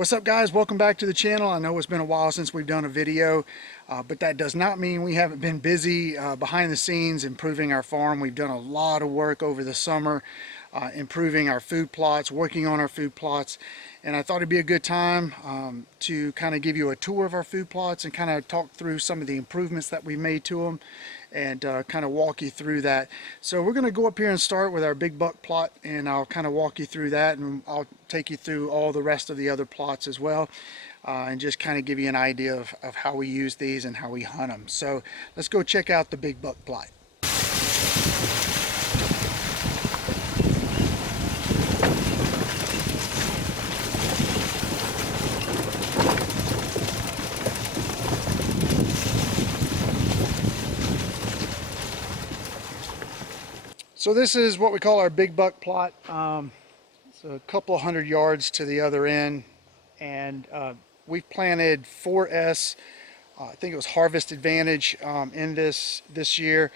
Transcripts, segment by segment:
What's up, guys? Welcome back to the channel. I know it's been a while since we've done a video, but that does not mean we haven't been busy behind the scenes improving our farm. We've done a lot of work over the summer, improving our food plots, working on our food plots, and I thought it'd be a good time to kind of give you a tour of our food plots and kind of talk through some of the improvements that we made to them and kind of walk you through that. So we're going to go up here and start with our big buck plot, and I'll kind of walk you through that, and I'll take you through all the rest of the other plots as well, and just kind of give you an idea of how we use these and how we hunt them. So let's go check out the big buck plot. So this is what we call our big buck plot. It's a couple of 100 yards to the other end, and we've planted 4S. I think it was Harvest Advantage in this year.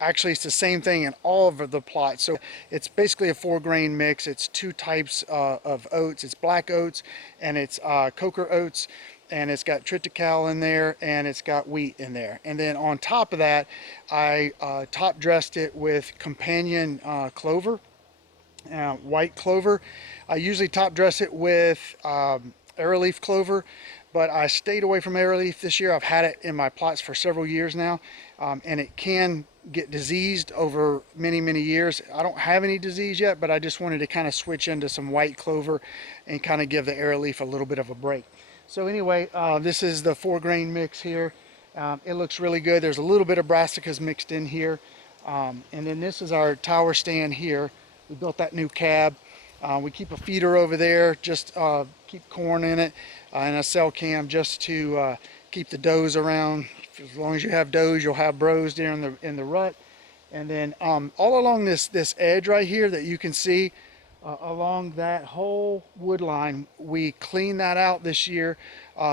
Actually, it's the same thing in all of the plots. So it's basically a 4-grain mix. It's two types of oats. It's black oats and it's coker oats. And it's got triticale in there, and it's got wheat in there. And then on top of that, I top dressed it with companion clover, white clover. I usually top dress it with arrowleaf clover, but I stayed away from arrowleaf this year. I've had it in my plots for several years now, and it can get diseased over many years. I don't have any disease yet, but I just wanted to kind of switch into some white clover and kind of give the arrowleaf a little bit of a break. So anyway, this is the 4-grain mix here. It looks really good. There's a little bit of brassicas mixed in here. And then this is our tower stand here. We built that new cab. We keep a feeder over there, just keep corn in it, and a cell cam just to keep the does around. As long as you have does, you'll have bros there in the rut. And then all along this edge right here that you can see, along that whole wood line, we cleaned that out this year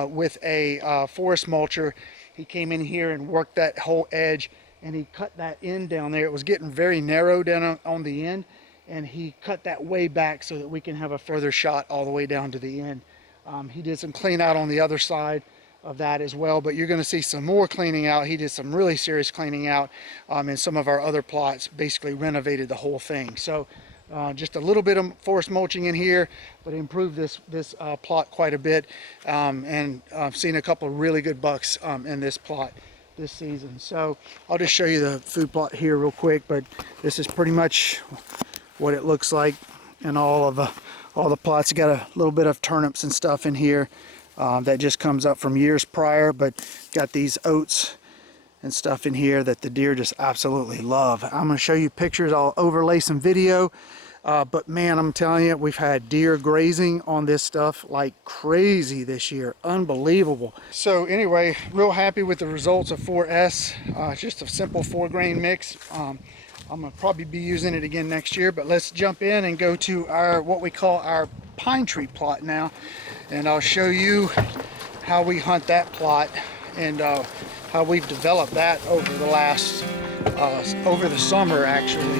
with a forest mulcher. He came in here and worked that whole edge, and he cut that end down there. It was getting very narrow down on the end, and he cut that way back so that we can have a further shot all the way down to the end. He did some clean out on the other side of that as well, but you're going to see some more cleaning out. He did some really serious cleaning out in some of our other plots, basically renovated the whole thing. So just a little bit of forest mulching in here, but improved this plot quite a bit, and I've seen a couple of really good bucks in this plot this season. So I'll just show you the food plot here real quick, but this is pretty much what it looks like in all the plots. You got a little bit of turnips and stuff in here that just comes up from years prior, but got these oats and stuff in here that the deer just absolutely love. I'm going to show you pictures. I'll overlay some video, but man, I'm telling you, we've had deer grazing on this stuff like crazy this year. Unbelievable. So anyway, real happy with the results of 4S. It's just a simple 4-grain mix. I'm going to probably be using it again next year, but let's jump in and go to our what we call our pine tree plot now, and I'll show you how we hunt that plot and how we've developed that over the last, over the summer actually.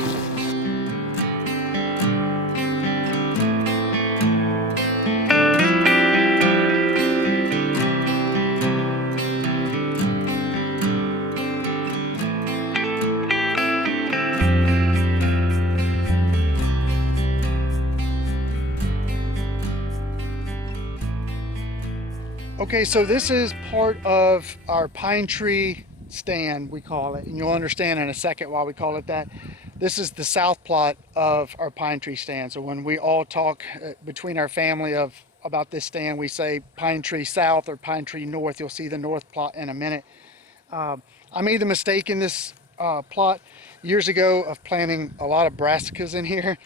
Okay, so this is part of our pine tree stand, we call it, and you'll understand in a second why we call it that. This is the south plot of our pine tree stand. So when we all talk between our family about this stand, we say pine tree south or pine tree north. You'll see the north plot in a minute. I made the mistake in this plot years ago of planting a lot of brassicas in here,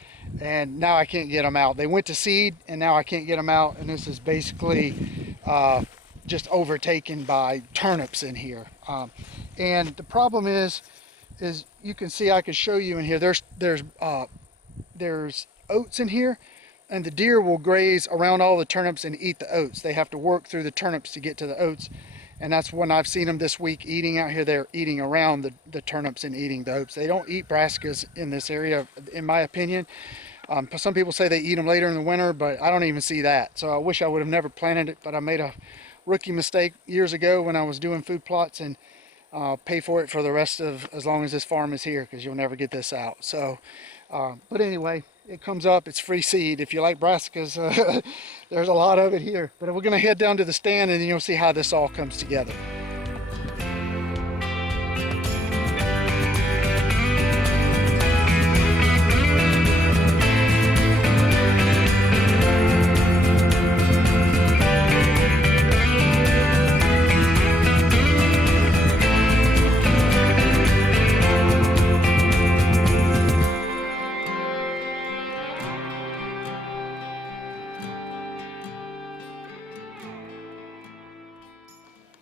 and now I can't get them out. They went to seed, and now I can't get them out, and this is basically just overtaken by turnips in here. And the problem is you can see, I could show you in here, there's oats in here, and the deer will graze around all the turnips and eat the oats. They have to work through the turnips to get to the oats, and that's when I've seen them this week eating out here. They're eating around the turnips and eating the oats. They don't eat brassicas in this area, in my opinion. Some people say they eat them later in the winter, but I don't even see that. So I wish I would have never planted it, but I made a rookie mistake years ago when I was doing food plots, and pay for it for the rest of as long as this farm is here, because you'll never get this out. So, but anyway, it comes up. It's free seed. If you like brassicas, there's a lot of it here. But we're going to head down to the stand, and then you'll see how this all comes together.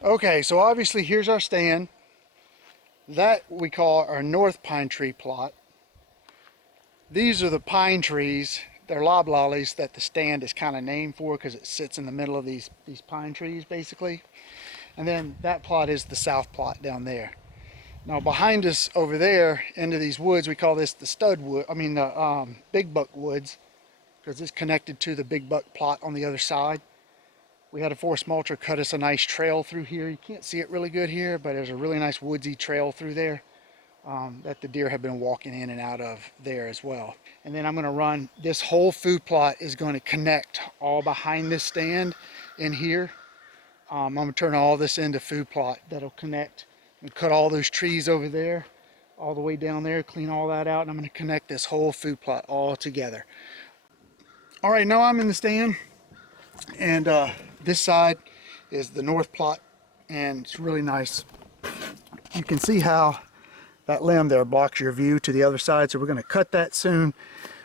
Okay, so obviously here's our stand. That we call our north pine tree plot. These are the pine trees. They're loblollies that the stand is kind of named for because it sits in the middle of these pine trees basically. And then that plot is the south plot down there. Now behind us over there into these woods, we call this the stud wood, the big buck woods, because it's connected to the big buck plot on the other side. We had a forest mulcher cut us a nice trail through here. You can't see it really good here, but there's a really nice woodsy trail through there that the deer have been walking in and out of there as well. And then I'm going to run, this whole food plot is going to connect all behind this stand in here. I'm going to turn all this into food plot that'll connect and cut all those trees over there, all the way down there, clean all that out, and I'm going to connect this whole food plot all together. All right, now I'm in the stand, and this side is the north plot, and it's really nice. You can see how that limb there blocks your view to the other side, so we're going to cut that soon.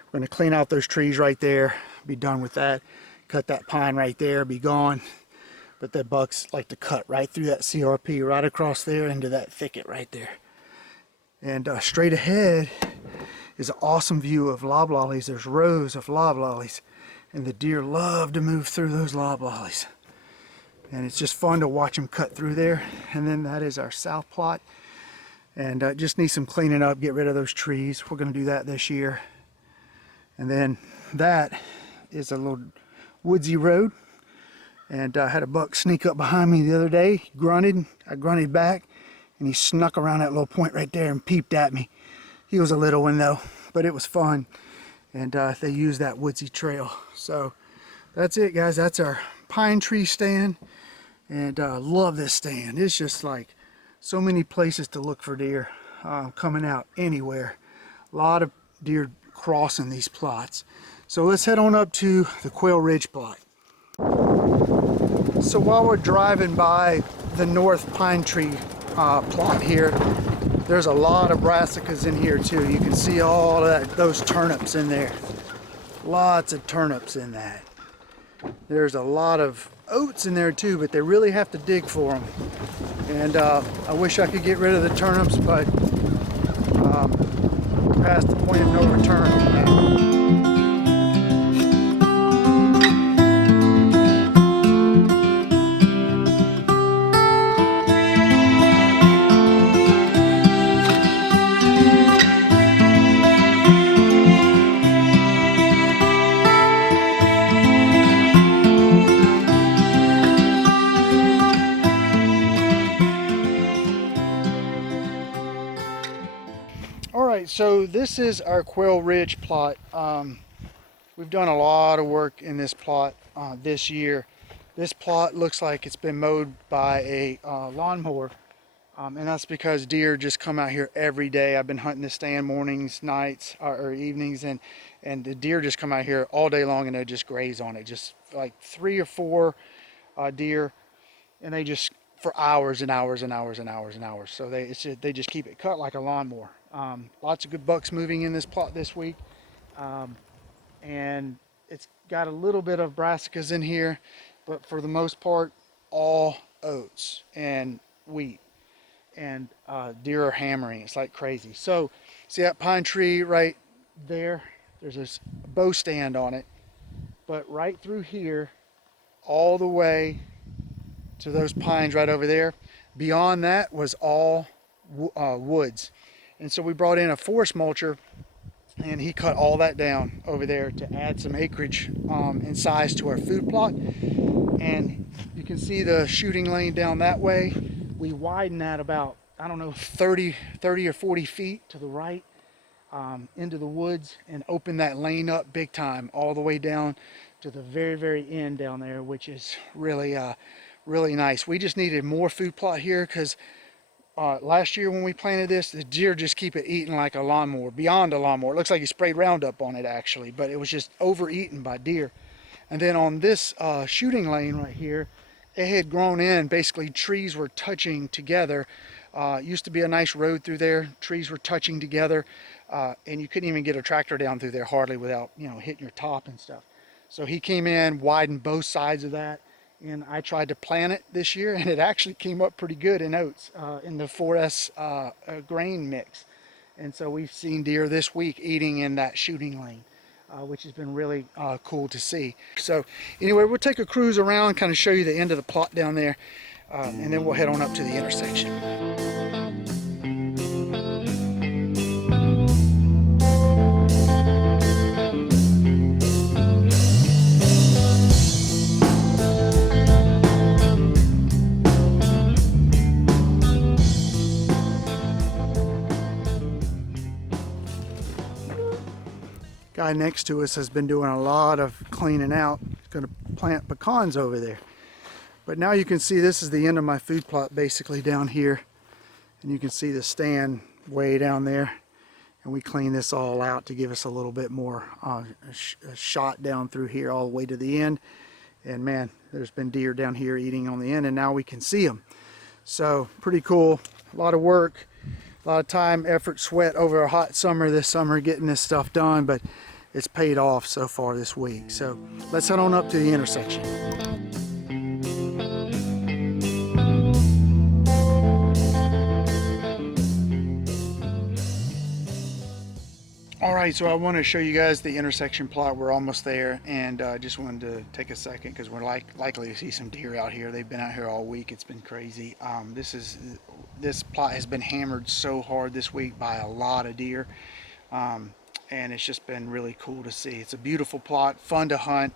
We're going to clean out those trees right there, be done with that. Cut that pine right there, be gone. But the bucks like to cut right through that CRP, right across there into that thicket right there. And straight ahead is an awesome view of loblollies. There's rows of loblollies, and the deer love to move through those loblollies. And it's just fun to watch them cut through there. And then that is our south plot. And just needs some cleaning up, get rid of those trees. We're going to do that this year. And then that is a little woodsy road. And I had a buck sneak up behind me the other day. He grunted. I grunted back, and he snuck around that little point right there and peeped at me. He was a little one though, but it was fun. And they used that woodsy trail. So that's it, guys. That's our pine tree stand. And love this stand. It's just like so many places to look for deer coming out anywhere. A lot of deer crossing these plots. So let's head on up to the Quail Ridge plot. So while we're driving by the north pine tree plot here, there's a lot of brassicas in here too. You can see all of those turnips in there. Lots of turnips in that. There's a lot of oats in there too, but they really have to dig for them. And I wish I could get rid of the turnips, but past the point of no return on that. So this is our Quail Ridge plot. We've done a lot of work in this plot this year. This plot looks like it's been mowed by a lawnmower, and that's because deer just come out here every day. I've been hunting this stand mornings, nights, or evenings, and the deer just come out here all day long and they just graze on it. Just like 3 or 4 deer, and they just for hours and hours and hours and hours and hours. So they just keep it cut like a lawnmower. Lots of good bucks moving in this plot this week, and it's got a little bit of brassicas in here, but for the most part all oats and wheat, and deer are hammering. It's like crazy. So see that pine tree right there? There's this bow stand on it, but right through here all the way to those pines right over there, beyond that was all woods. And so we brought in a forest mulcher and he cut all that down over there to add some acreage and size to our food plot. And you can see the shooting lane down that way. We widened that about, I don't know, 30 or 40 feet to the right into the woods, and opened that lane up big time all the way down to the very end down there, which is really really nice. We just needed more food plot here because last year when we planted this, the deer just keep it eating like a lawnmower, beyond a lawnmower. It looks like you sprayed Roundup on it actually, but it was just overeaten by deer. And then on this shooting lane right here, it had grown in. Basically, trees were touching together. Used to be a nice road through there. Trees were touching together, and you couldn't even get a tractor down through there hardly without, you know, hitting your top and stuff. So he came in, widened both sides of that, and I tried to plant it this year, and it actually came up pretty good in oats in the 4S grain mix. And so we've seen deer this week eating in that shooting lane, which has been really cool to see. So anyway, we'll take a cruise around, kind of show you the end of the plot down there, and then we'll head on up to the intersection. Guy next to us has been doing a lot of cleaning out. He's going to plant pecans over there. But now you can see this is the end of my food plot basically down here. And you can see the stand way down there. And we clean this all out to give us a little bit more a shot down through here all the way to the end. And man, there's been deer down here eating on the end, and now we can see them. So pretty cool. A lot of work. A lot of time, effort, sweat over a hot summer this summer getting this stuff done, but it's paid off so far this week. So let's head on up to the intersection. All right, so I want to show you guys the intersection plot. We're almost there, and I just wanted to take a second because we're likely to see some deer out here. They've been out here all week. It's been crazy. This plot has been hammered so hard this week by a lot of deer, and it's just been really cool to see. It's a beautiful plot, fun to hunt,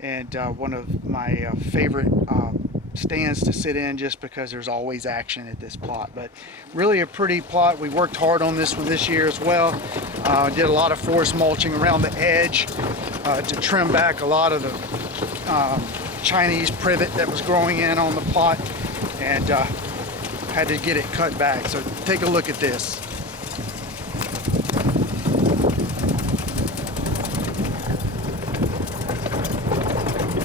and one of my favorite stands to sit in just because there's always action at this plot. But really a pretty plot. We worked hard on this one this year as well. Did a lot of forest mulching around the edge to trim back a lot of the Chinese Privet that was growing in on the plot, and had to get it cut back. So take a look at this.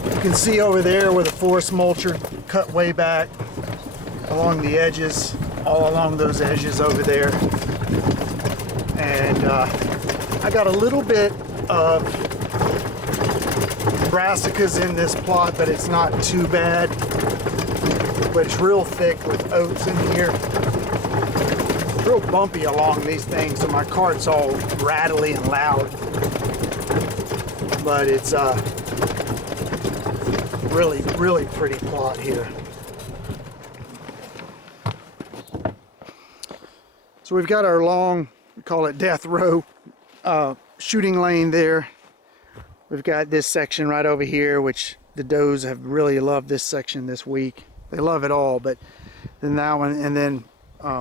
You can see over there where the forest mulcher cut way back along the edges, all along those edges over there. And I got a little bit of brassicas in this plot, but it's not too bad. But it's real thick with oats in here. It's real bumpy along these things, so my cart's all rattly and loud. But it's really pretty plot here. So we've got our long, we call it death row, shooting lane there. We've got this section right over here, which the does have really loved this section this week. They love it all, but then that one, and then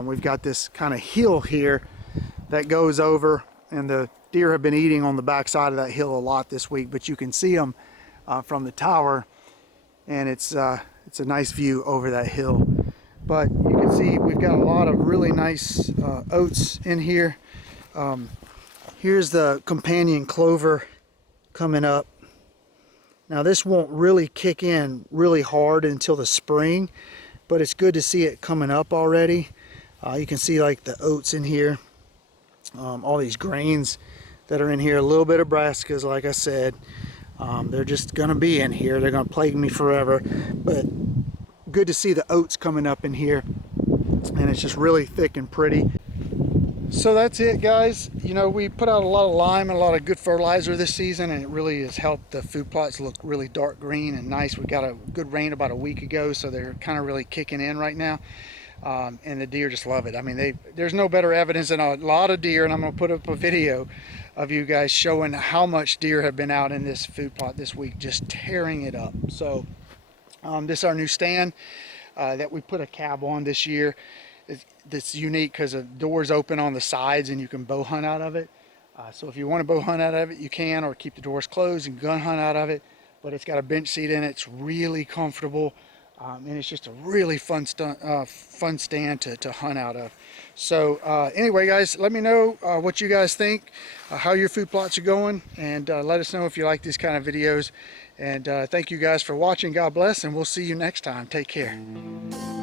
we've got this kind of hill here that goes over, and the deer have been eating on the back side of that hill a lot this week, but you can see them from the tower, and it's a nice view over that hill. But you can see we've got a lot of really nice oats in here. Here's the companion clover coming up. Now this won't really kick in really hard until the spring, but it's good to see it coming up already. You can see like the oats in here, all these grains that are in here, a little bit of brassicas, like I said. They're just gonna be in here. They're gonna plague me forever, but good to see the oats coming up in here, and it's just really thick and pretty. So that's it, guys. You know, we put out a lot of lime and a lot of good fertilizer this season, and it really has helped the food plots look really dark green and nice. We got a good rain about a week ago, so they're kind of really kicking in right now. And the deer just love it. I mean, there's no better evidence than a lot of deer, and I'm going to put up a video of you guys showing how much deer have been out in this food plot this week, just tearing it up. So this is our new stand that we put a cab on this year. It's unique because the doors open on the sides and you can bow hunt out of it. So if you want to bow hunt out of it, you can, or keep the doors closed and gun hunt out of it. But it's got a bench seat in it. It's really comfortable, and it's just a really fun stand to hunt out of. So anyway, guys, let me know what you guys think, how your food plots are going, and let us know if you like these kind of videos. And thank you guys for watching. God bless, and we'll see you next time. Take care.